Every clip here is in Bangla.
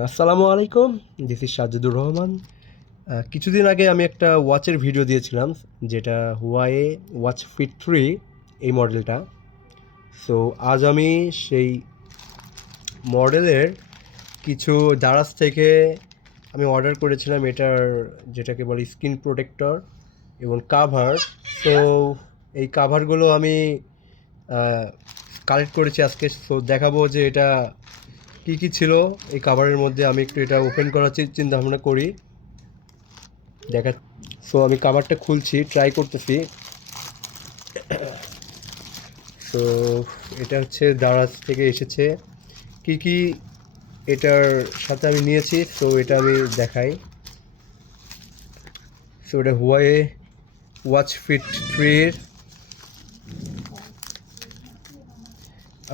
আসসালামু আলাইকুম, দিস ইজ সাজ্জাদুর রহমান। কিছুদিন আগে আমি একটা ওয়াচের ভিডিও দিয়েছিলাম, যেটা হুয়ায়ে ওয়াচ ফিট থ্রি এই মডেলটা। সো আজ আমি সেই মডেলের কিছু দারাজ থেকে আমি অর্ডার করেছিলাম এটার, যেটাকে বলি স্কিন প্রোটেক্টর এবং কাভার সো এই কাভারগুলো আমি কালেক্ট করেছি আজকে। সো দেখাবো যে এটা কী কী ছিল এই কাভারের মধ্যে আমি একটু এটা ওপেন করার চিন্তা ভাবনা করি। দেখা সো আমি কাভারটা খুলছি ট্রাই করতেছি। সো এটা হচ্ছে দারাজ থেকে এসেছে। কি কি এটার সাথে আমি নিয়েছি সো এটা আমি দেখাই। সো এটা হুয়ায়ে ওয়াচ ফিট থ্রির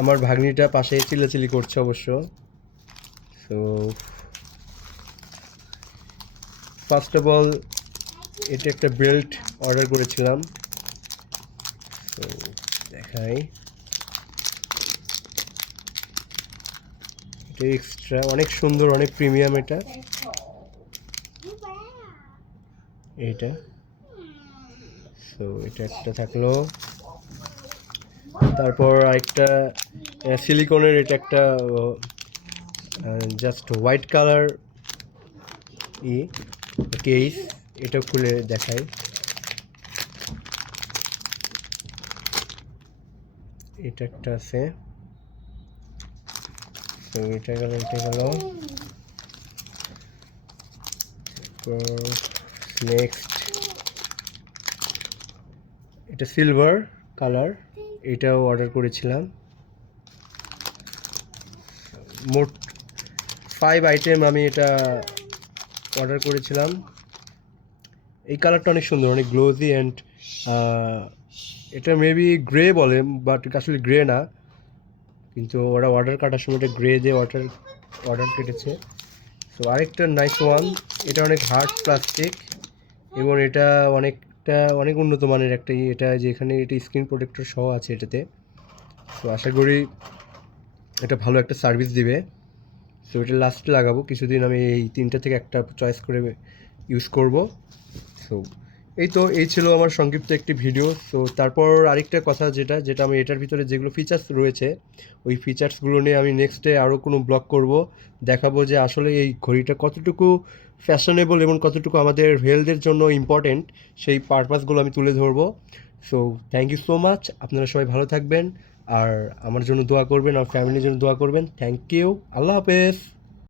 আমার ভাগ্নিটা পাশে চিল্লাচিল্লি করছে অবশ্য। সো ফার্স্ট অফ অল এটা একটা বেল্ট অর্ডার করেছিলাম। তো দেখাই। এটা এক্সট্রা অনেক সুন্দর, অনেক প্রিমিয়াম এটা। এইটা। সো এটা একটা থাকল। তারপর আরেকটা সিলিকনের এটা একটা জাস্ট হোয়াইট কালার ই কেস এটা খুলে দেখাই। এটা একটা আছে। তো এটা গেল এটা গেল। নেক্সট এটা সিলভার কালার এটাও অর্ডার করেছিলাম। মোট ফাইভ আইটেম আমি এটা অর্ডার করেছিলাম। এই কালারটা অনেক সুন্দর, অনেক গ্লোজি অ্যান্ড এটা মেবি গ্রে বলে বাট আসলে গ্রে না। কিন্তু ওরা অর্ডার কাটার সময় এটা গ্রে দিয়ে অর্ডার অর্ডার কেটেছে। তো আরেকটা নাইস ওয়ান এটা অনেক হার্ড প্লাস্টিক এবং এটা অনেকটা, অনেক উন্নত মানের একটা এটা যেখানে এটা স্ক্রিন প্রোটেক্টর সহ আছে এটাতে। তো আশা করি এটা ভালো একটা সার্ভিস দিবে। তো এটা লাস্টে লাগাবো। কিছুদিন আমি এই তিনটা থেকে একটা চয়েস করে ইউজ করব। সো এই তো, এই ছিল আমার সংক্ষিপ্ত একটি ভিডিও সো তারপর আরেকটা কথা যেটা যেটা আমি এটার ভিতরে যেগুলো ফিচার্স রয়েছে, ওই ফিচার্সগুলো নিয়ে আমি নেক্সটে আরও কোনো ব্লগ করব। দেখাবো যে আসলে এই ঘড়িটা কতটুকু ফ্যাশনেবল এবং কতটুকু আমাদের হেলথের জন্য ইম্পর্টেন্ট সেই পারপাসগুলো আমি তুলে ধরবো। So thank you so much আপনারা সবাই ভালো থাকবেন। আর আমার জন্য দোয়া করবেন আমার ফ্যামিলির জন্য দোয়া করবেন। থ্যাংক ইউ আল্লাহ হাফেজ।